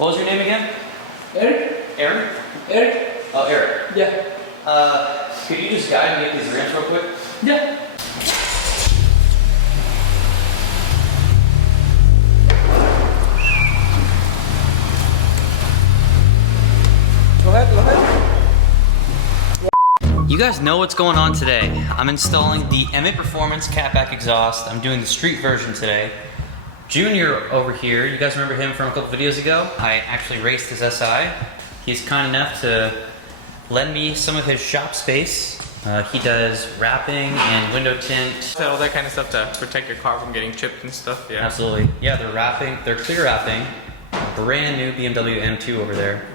What was your name again? Eric? Aaron? Eric? Oh, Eric. Yeah. Could you just guide me up these ramps real quick? Yeah. Go ahead. You guys know what's going on today. I'm installing the MAPerformance catback exhaust. I'm doing the street version today. Junior over here, you guys remember him from a couple videos ago? I actually raced his SI. He's kind enough to lend me some of his shop space. He does wrapping and window tint. All that kind of stuff to protect your car from getting chipped and stuff, yeah. Absolutely. Yeah, they're clear wrapping. Brand new BMW M2 over there.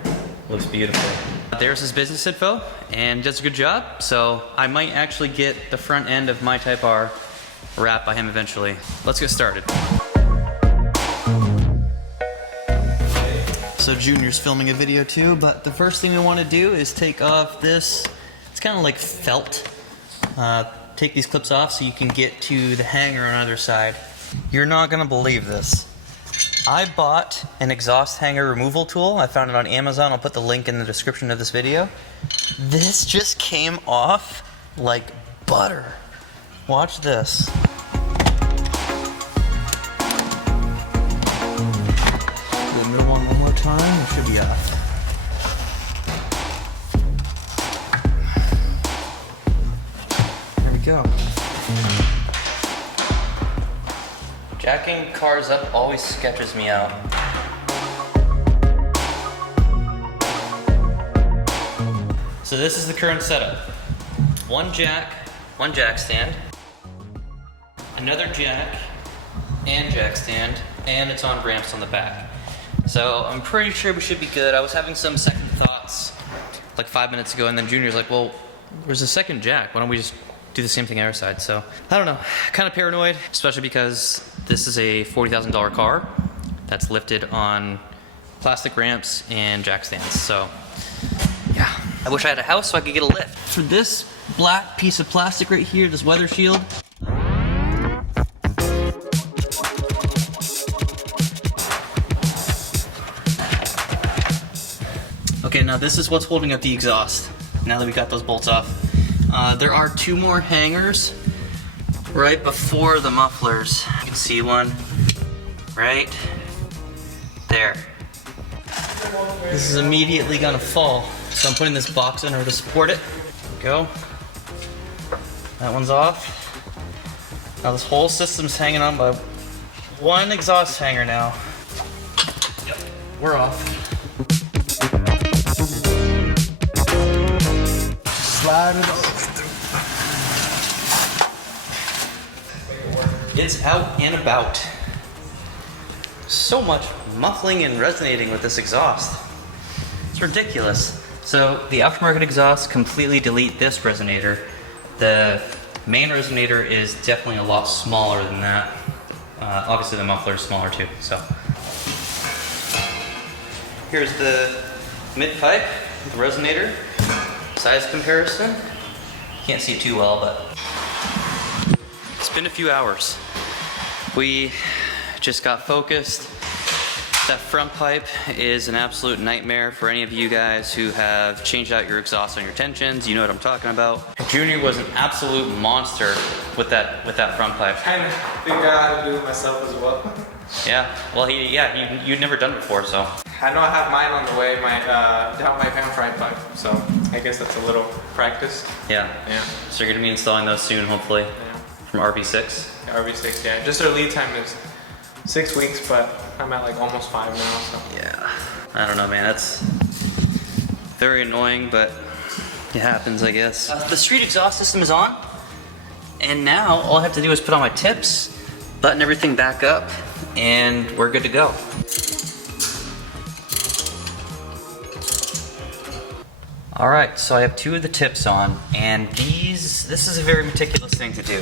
Looks beautiful. There's his business info, and does a good job. So I might actually get the front end of my Type R wrapped by him eventually. Let's get started. So Junior's filming a video too, but the first thing we want to do is take off this, it's kind of like felt. Take these clips off so you can get to the hanger on either side. You're not gonna believe this. I bought an exhaust hanger removal tool. I found it on Amazon. I'll put the link in the description of this video. This just came off like butter. Watch this. The new one more time, it should be off. There we go. Jacking cars up always sketches me out. So this is the current setup. One jack stand, another jack and jack stand, and it's on ramps on the back. So I'm pretty sure we should be good. I was having some second thoughts like 5 minutes ago, and then Junior's like, well, where's the second jack? Why don't we just do the same thing on our side? So I don't know, kind of paranoid, especially because this is a $40,000 car that's lifted on plastic ramps and jack stands. So yeah, I wish I had a house so I could get a lift. For this black piece of plastic right here, this weather shield, okay, now this is what's holding up the exhaust. Now that we got those bolts off. There are two more hangers right before the mufflers. You can see one right there. This is immediately gonna fall. So I'm putting this box under to support it. There we go. That one's off. Now this whole system's hanging on by one exhaust hanger now. Yep, we're off. Slide it over. It's out and about. So much muffling and resonating with this exhaust. It's ridiculous. So the aftermarket exhaust completely delete this resonator. The main resonator is definitely a lot smaller than that. Obviously the muffler is smaller too. So here's the mid pipe, the resonator. Size comparison. Can't see it too well, but it's been a few hours. We just got focused. That front pipe is an absolute nightmare for any of you guys who have changed out your exhaust on your tensions. You know what I'm talking about. Junior was an absolute monster with that front pipe. Kind of figure out how to do it myself as well. Yeah, well, you'd never done it before, so. I know I have mine on the way, down my pan fried pipe, so I guess that's a little practice. Yeah. So you're gonna be installing those soon, hopefully. Yeah. From RV6? Yeah, RV6, yeah. Just our lead time is 6 weeks, but I'm at like almost 5 now, so. Yeah. I don't know, man. That's very annoying, but it happens, I guess. The street exhaust system is on, and now all I have to do is put on my tips, button everything back up, and we're good to go. All right, so I have two of the tips on, and this is a very meticulous thing to do.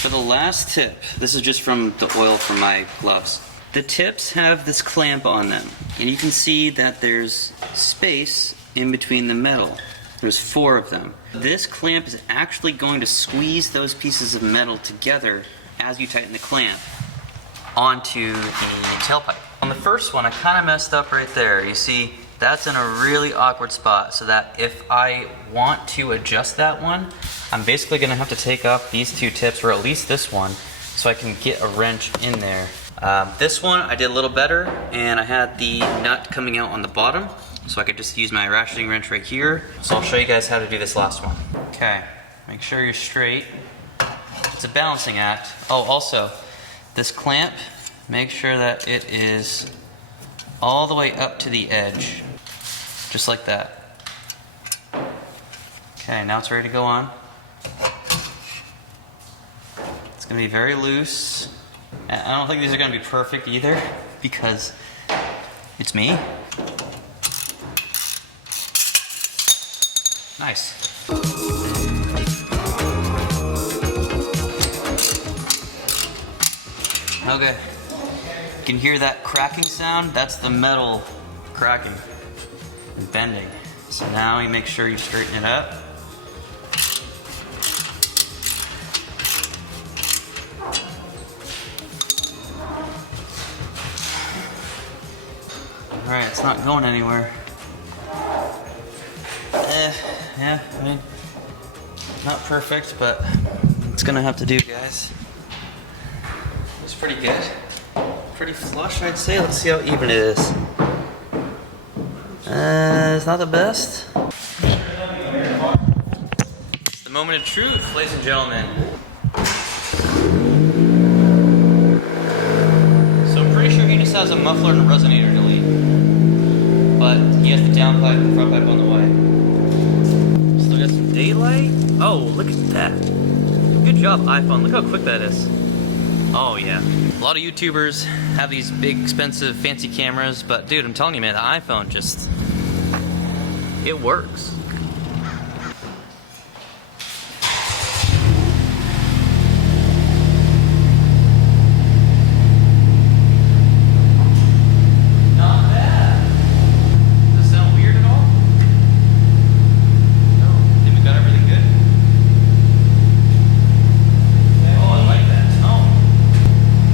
For the last tip, this is just from the oil from my gloves. The tips have this clamp on them, and you can see that there's space in between the metal. There's 4 of them. This clamp is actually going to squeeze those pieces of metal together as you tighten the clamp onto the tailpipe. the first one, I kind of messed up right there. You see, that's in a really awkward spot, so that if I want to adjust that one, I'm basically gonna have to take off these two tips, or at least this one, so I can get a wrench in there. This one I did a little better, and I had the nut coming out on the bottom, so I could just use my ratcheting wrench right here. So I'll show you guys how to do this last one. Okay, make sure you're straight. It's a balancing act. Oh, also, this clamp, make sure that it is all the way up to the edge, just like that. Okay, now it's ready to go on. It's gonna be very loose. And I don't think these are gonna be perfect either, because it's me. Nice. Okay. You can hear that cracking sound? That's the metal cracking and bending. So now you make sure you straighten it up. Alright, it's not going anywhere. Yeah, I mean, not perfect, but it's gonna have to do, guys. It's pretty good. Pretty flush, I'd say. Let's see how even it is. It's not the best. It's the moment of truth, ladies and gentlemen. So I'm pretty sure he just has a muffler and a resonator delete. But he has the down pipe and front pipe on the way. Still got some daylight. Oh, look at that. Good job, iPhone. Look how quick that is. Oh yeah. A lot of YouTubers have these big, expensive, fancy cameras, but dude, I'm telling you, man, the iPhone just, it works. Not bad. Does it sound weird at all? No. Think we got everything good? Oh, I like that tone.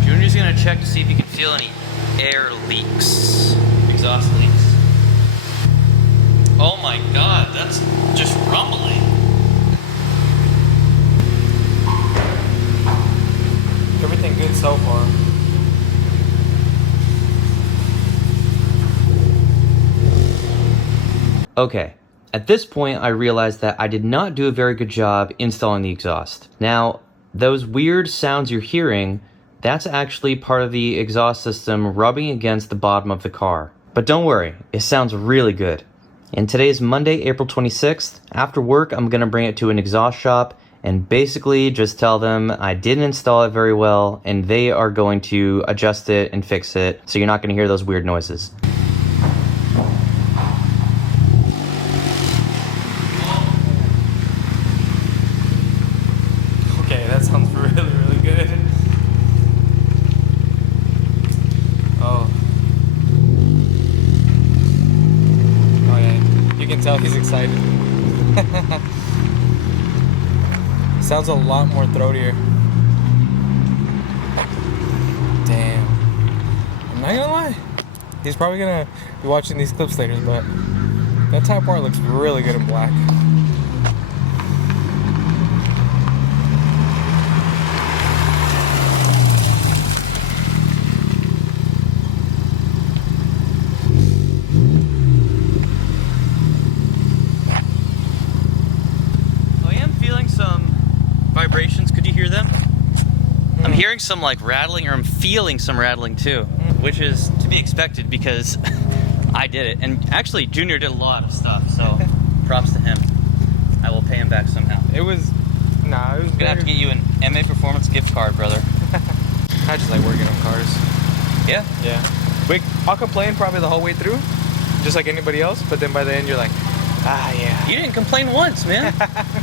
Junior's gonna check to see if you can feel any air leaks, exhaust leaks. Oh my god, that's just rumbling. Everything good so far. Okay, at this point I realized that I did not do a very good job installing the exhaust. Now, those weird sounds you're hearing, that's actually part of the exhaust system rubbing against the bottom of the car. But don't worry, it sounds really good. And today is Monday, April 26th. After work, I'm gonna bring it to an exhaust shop and basically just tell them I didn't install it very well and they are going to adjust it and fix it so you're not gonna hear those weird noises. Okay, that sounds really, really good. Oh. Oh yeah, you can tell he's excited. Sounds a lot more throatier. Damn. I'm not gonna lie. He's probably gonna be watching these clips later, but that top part looks really good in black. Vibrations, could you hear them? I'm hearing some like rattling, or I'm feeling some rattling too, which is to be expected because I did it. And actually, Junior did a lot of stuff, so props to him. I will pay him back somehow. It was I'm gonna have to get you an MAPerformance gift card, brother. I just like working on cars. Yeah? Yeah. I'll complain probably the whole way through, just like anybody else, but then by the end you're like, ah, yeah. You didn't complain once, man.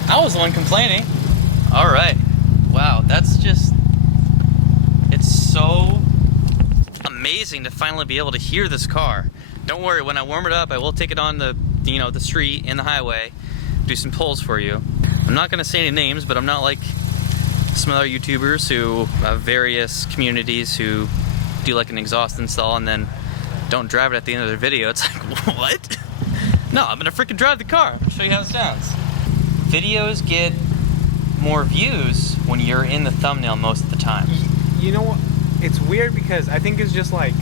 I was the one complaining. All right. Wow, that's just, it's so amazing to finally be able to hear this car. Don't worry, when I warm it up, I will take it on the, the street and the highway, do some pulls for you. I'm not gonna say any names, but I'm not like some other YouTubers who have various communities who do like an exhaust install and then don't drive it at the end of the video. It's like, what? No, I'm gonna freaking drive the car. I'll show you how it sounds. Videos get more views when you're in the thumbnail most of the time. You know what? It's weird because I think it's just like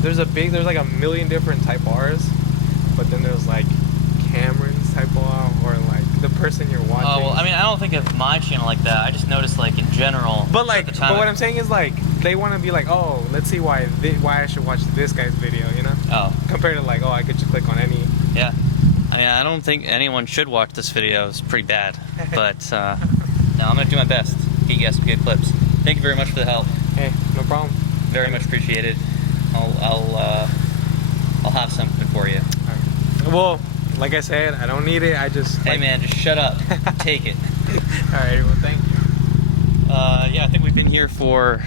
there's like a million different type R's, but then there's like Cameron's type R or like the person you're watching. Oh well, I mean, I don't think of my channel like that. I just noticed like in general. But like, at the time but what I'm saying is like they want to be like, oh, let's see why I should watch this guy's video, you know? Oh. Compared to like, oh, I could just click on any. Yeah. I mean, I don't think anyone should watch this video. It's pretty bad. But no, I'm gonna do my best. Get you guys some good clips. Thank you very much for the help. Hey, no problem. Very much appreciated. I'll have something for you. All right. Well, like I said, I don't need it. I just. Hey man, just shut up. Take it. All right. Well, thank you. Yeah, I think we've been here for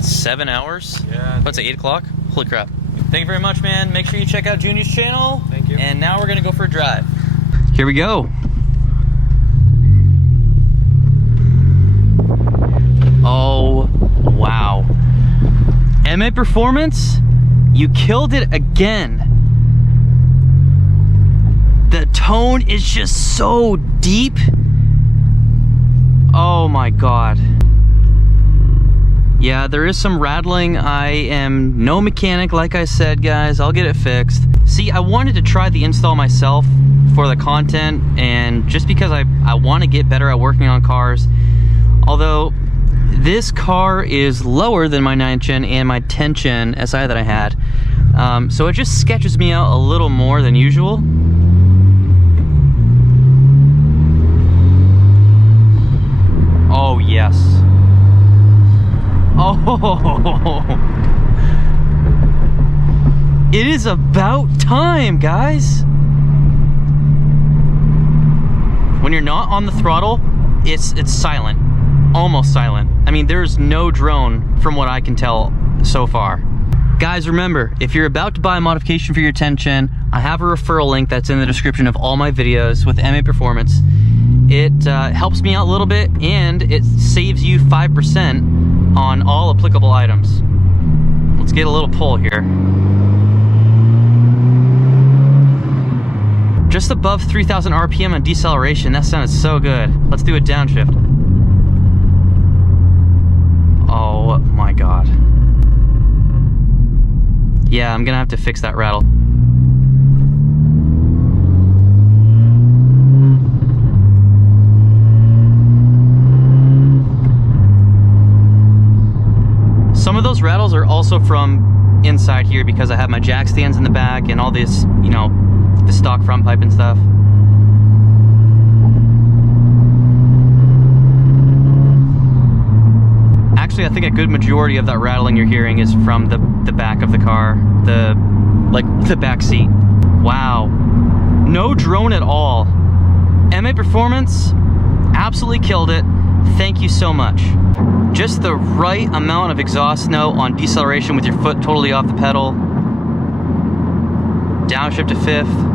7 hours. Yeah. What's it, 8 o'clock? Holy crap. Thank you very much, man. Make sure you check out Junior's channel. Thank you. And now we're gonna go for a drive. Here we go. Oh, wow. MAPerformance, you killed it again. The tone is just so deep. Oh my God. Yeah, there is some rattling. I am no mechanic, like I said, guys. I'll get it fixed. See, I wanted to try the install myself for the content, and just because I want to get better at working on cars. Although, this car is lower than my 9th gen and my 10th gen SI that I had. So it just sketches me out a little more than usual. Oh, yes. Oh, it is about time, guys. When you're not on the throttle, it's silent, almost silent. I mean, there's no drone from what I can tell so far. Guys, remember, if you're about to buy a modification for your 10th gen, I have a referral link that's in the description of all my videos with MAPerformance. It helps me out a little bit, and it saves you 5% on all applicable items. Let's get a little pull here. Just above 3,000 RPM on deceleration. That sounded so good. Let's do a downshift. Oh my God. Yeah, I'm gonna have to fix that rattle. Some of those rattles are also from inside here because I have my jack stands in the back and all this, you know, the stock front pipe and stuff. Actually, I think a good majority of that rattling you're hearing is from the back of the car, the back seat. Wow, no drone at all. MAPerformance absolutely killed it. Thank you so much. Just the right amount of exhaust note on deceleration with your foot totally off the pedal. Downshift to 5th.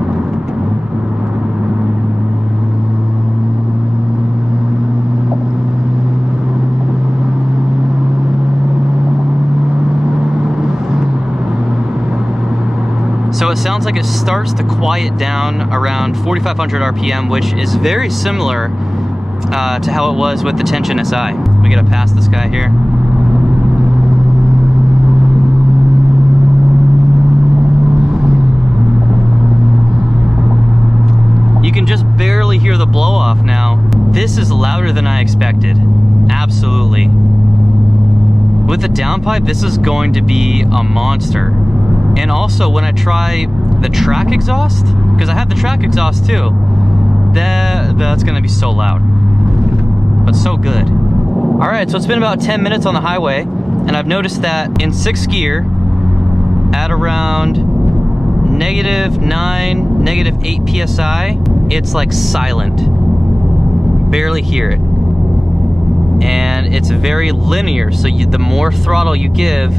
So it sounds like it starts to quiet down around 4,500 RPM, which is very similar to how it was with the 10th gen SI. We gotta pass this guy here. You can just barely hear the blow off now. This is louder than I expected. Absolutely. With the downpipe, this is going to be a monster. And also when I try the track exhaust, because I have the track exhaust too, that's gonna be so loud, but so good. All right, so it's been about 10 minutes on the highway, and I've noticed that in 6th gear, at around -9, -8 PSI, it's like silent. Barely hear it. And it's very linear, so the more throttle you give,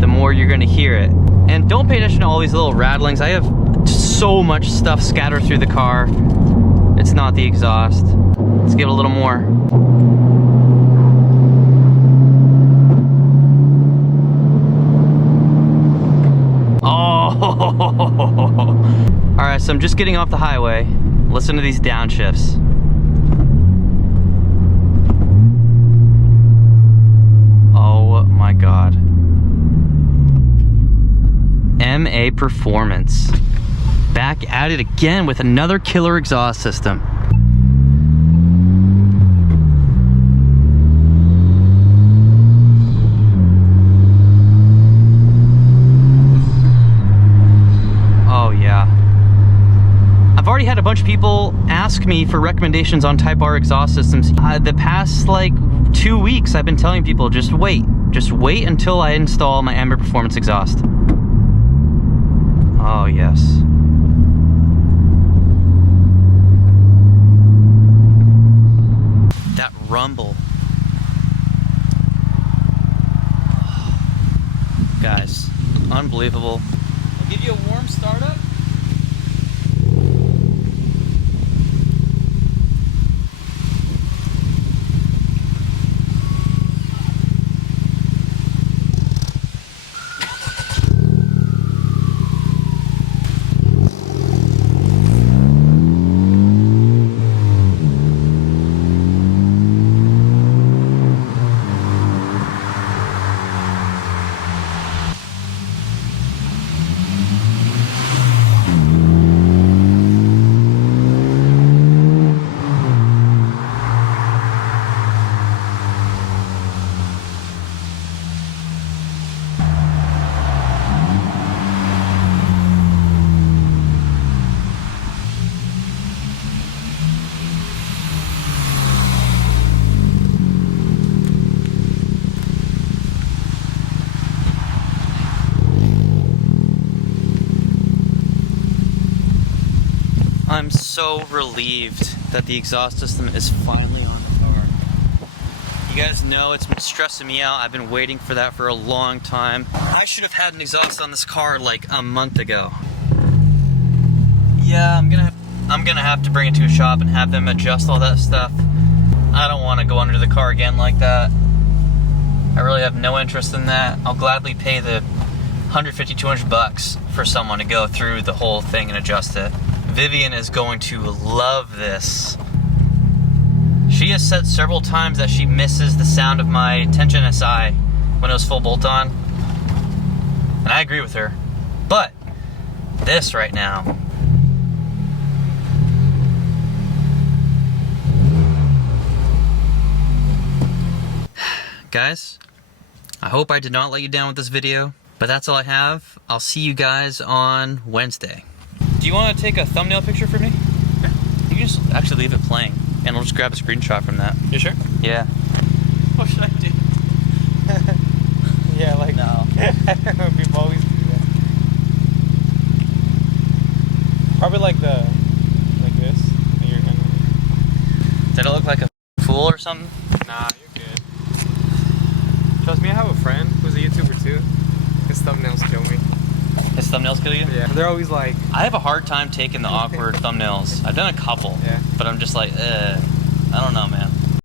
the more you're gonna hear it. And don't pay attention to all these little rattlings. I have so much stuff scattered through the car. It's not the exhaust. Let's give it a little more. All right, so I'm just getting off the highway. Listen to these downshifts. Oh my God. MAPerformance. Back at it again with another killer exhaust system. Oh yeah. I've already had a bunch of people ask me for recommendations on Type R exhaust systems. The past like 2 weeks I've been telling people, just wait until I install my MAPerformance exhaust. Oh yes. That rumble. Guys, unbelievable. I'll give you a warm startup. I'm so relieved that the exhaust system is finally on the car. You guys know it's been stressing me out. I've been waiting for that for a long time. I should have had an exhaust on this car like a month ago. Yeah, I'm gonna have to bring it to a shop and have them adjust all that stuff. I don't want to go under the car again like that. I really have no interest in that. I'll gladly pay the 150, 200 bucks for someone to go through the whole thing and adjust it. Vivian is going to love this. She has said several times that she misses the sound of my tension SI when it was full bolt on. And I agree with her. But this right now. Guys, I hope I did not let you down with this video, but that's all I have. I'll see you guys on Wednesday. Do you want to take a thumbnail picture for me? Yeah. You can just actually leave it playing, and we'll just grab a screenshot from that. You sure? Yeah. What should I do? Yeah, like no. We've always do that. Probably like this. Did it look like a fool or something? Nah, you're good. Trust me, I have a friend who's a YouTuber too. His thumbnails kill me. His thumbnails kill you? Yeah. They're always like... I have a hard time taking the awkward thumbnails. I've done a couple. Yeah. But I'm just like, I don't know, man.